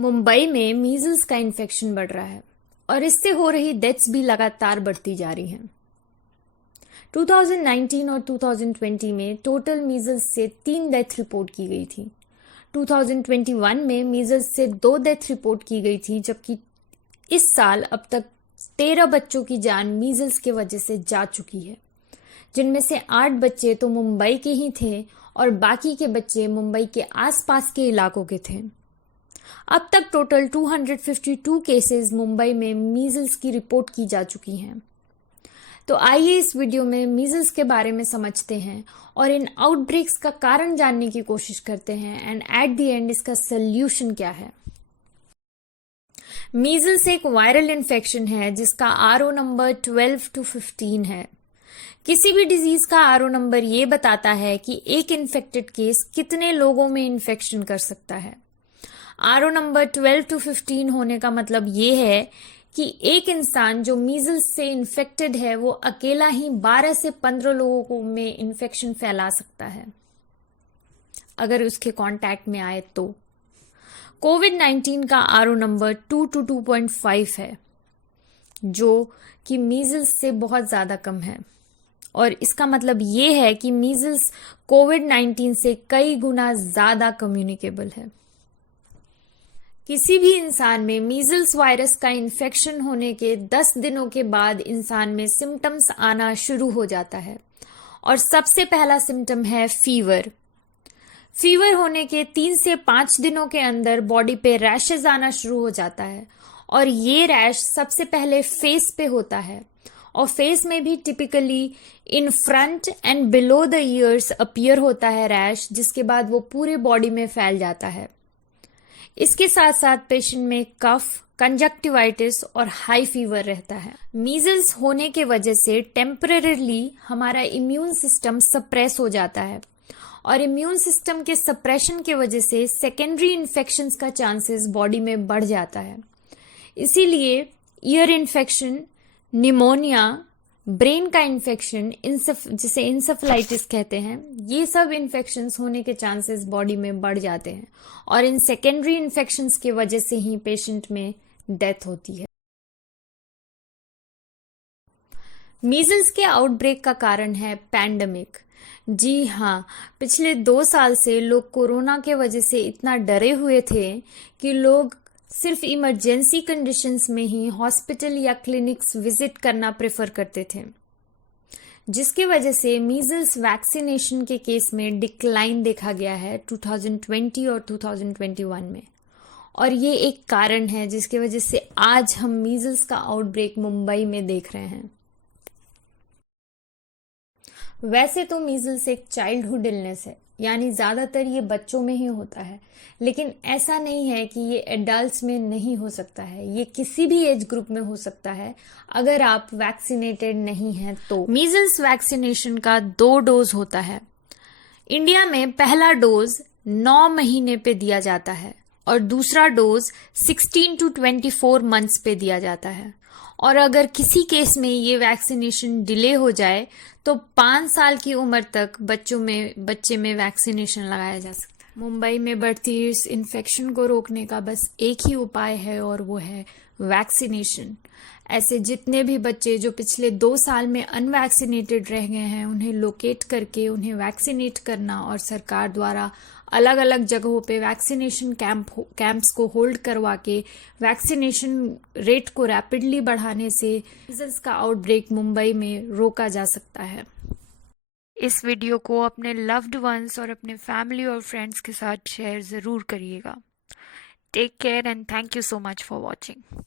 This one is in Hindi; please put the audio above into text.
मुंबई में मीजल्स का इन्फेक्शन बढ़ रहा है और इससे हो रही डेथ्स भी लगातार बढ़ती जा रही हैं। 2019 और 2020 में टोटल मीजल्स से 3 डेथ रिपोर्ट की गई थी। 2021 में मीजल्स से 2 डेथ रिपोर्ट की गई थी, जबकि इस साल अब तक 13 बच्चों की जान मीजल्स की वजह से जा चुकी है, जिनमें से 8 बच्चे तो मुंबई के ही थे और बाकी के बच्चे मुंबई के आसपास के इलाकों के थे। अब तक टोटल 252 केसेस मुंबई में मीजल्स की रिपोर्ट की जा चुकी हैं। तो आइए इस वीडियो में मीजल्स के बारे में समझते हैं और इन आउटब्रेक्स का कारण जानने की कोशिश करते हैं एंड एट द एंड इसका सल्यूशन क्या है। मीजल्स एक वायरल इन्फेक्शन है जिसका आरओ नंबर 12 to 15 है। किसी भी डिजीज का आरओ नंबर ये बताता है कि एक इन्फेक्टेड केस कितने लोगों में इन्फेक्शन कर सकता है। आरओ नंबर 12 to 15 होने का मतलब ये है कि एक इंसान जो मीजल्स से इन्फेक्टेड है वो अकेला ही 12 से 15 लोगों में इन्फेक्शन फैला सकता है अगर उसके कांटेक्ट में आए तो। कोविड-19 का आरओ नंबर 2 to 2.5 है, जो कि मीजल्स से बहुत ज़्यादा कम है और इसका मतलब ये है कि मीजल्स कोविड-19 से कई गुना ज़्यादा कम्युनिकेबल है। किसी भी इंसान में मीजल्स वायरस का इन्फेक्शन होने के 10 दिनों के बाद इंसान में सिम्टम्स आना शुरू हो जाता है और सबसे पहला सिम्टम है फीवर। फीवर होने के 3 से 5 दिनों के अंदर बॉडी पे रैशेज आना शुरू हो जाता है और ये रैश सबसे पहले फेस पे होता है और फेस में भी typically in front end below the years appear होता है रैश, जिसके बाद वो पूरे बॉडी में फैल जाता है। इसके साथ साथ पेशेंट में कफ, कंजक्टिवाइटिस और हाई फीवर रहता है। मीजल्स होने के वजह से टेम्परेरीली हमारा इम्यून सिस्टम सप्रेस हो जाता है और इम्यून सिस्टम के सप्रेशन के वजह से सेकेंडरी इन्फेक्शंस का चांसेस बॉडी में बढ़ जाता है। इसीलिए ईयर इन्फेक्शन, निमोनिया, ब्रेन का इन्फेक्शन, जिसे इंसेफेलाइटिस कहते हैं, ये सब इन्फेक्शंस होने के चांसेस बॉडी में बढ़ जाते हैं और इन सेकेंडरी इन्फेक्शंस की वजह से ही पेशेंट में डेथ होती है। मीजल्स के आउटब्रेक का कारण है पैंडेमिक। जी हाँ, पिछले 2 साल से लोग कोरोना के वजह से इतना डरे हुए थे कि लोग सिर्फ इमरजेंसी कंडीशंस में ही हॉस्पिटल या क्लिनिक्स विजिट करना प्रेफर करते थे, जिसकी वजह से मीजल्स वैक्सीनेशन के केस में डिक्लाइन देखा गया है 2020 और 2021 में। और ये एक कारण है जिसकी वजह से आज हम मीजल्स का आउटब्रेक मुंबई में देख रहे हैं। वैसे तो मीजल्स एक चाइल्डहुड इलनेस है, यानी ज़्यादातर ये बच्चों में ही होता है, लेकिन ऐसा नहीं है कि ये एडल्ट्स में नहीं हो सकता है। ये किसी भी एज ग्रुप में हो सकता है अगर आप वैक्सीनेटेड नहीं हैं तो। मीजल्स वैक्सीनेशन का 2 डोज होता है। इंडिया में पहला डोज 9 महीने पे दिया जाता है और दूसरा डोज 16 to 24 मंथ्स पे दिया जाता है। और अगर किसी केस में ये वैक्सीनेशन डिले हो जाए तो 5 साल की उम्र तक बच्चे में वैक्सीनेशन लगाया जा सकता है। मुंबई में बढ़ती इस इन्फेक्शन को रोकने का बस एक ही उपाय है और वो है वैक्सीनेशन। ऐसे जितने भी बच्चे जो पिछले 2 साल में अनवैक्सीनेटेड रह गए हैं, उन्हें लोकेट करके उन्हें वैक्सीनेट करना और सरकार द्वारा अलग अलग जगहों पे वैक्सीनेशन कैंप्स को होल्ड करवा के वैक्सीनेशन रेट को रैपिडली बढ़ाने से मीजल्स का आउटब्रेक मुंबई में रोका जा सकता है। इस वीडियो को अपने लव्ड वंस और अपने फैमिली और फ्रेंड्स के साथ शेयर ज़रूर करिएगा। Take care and thank you so much for watching.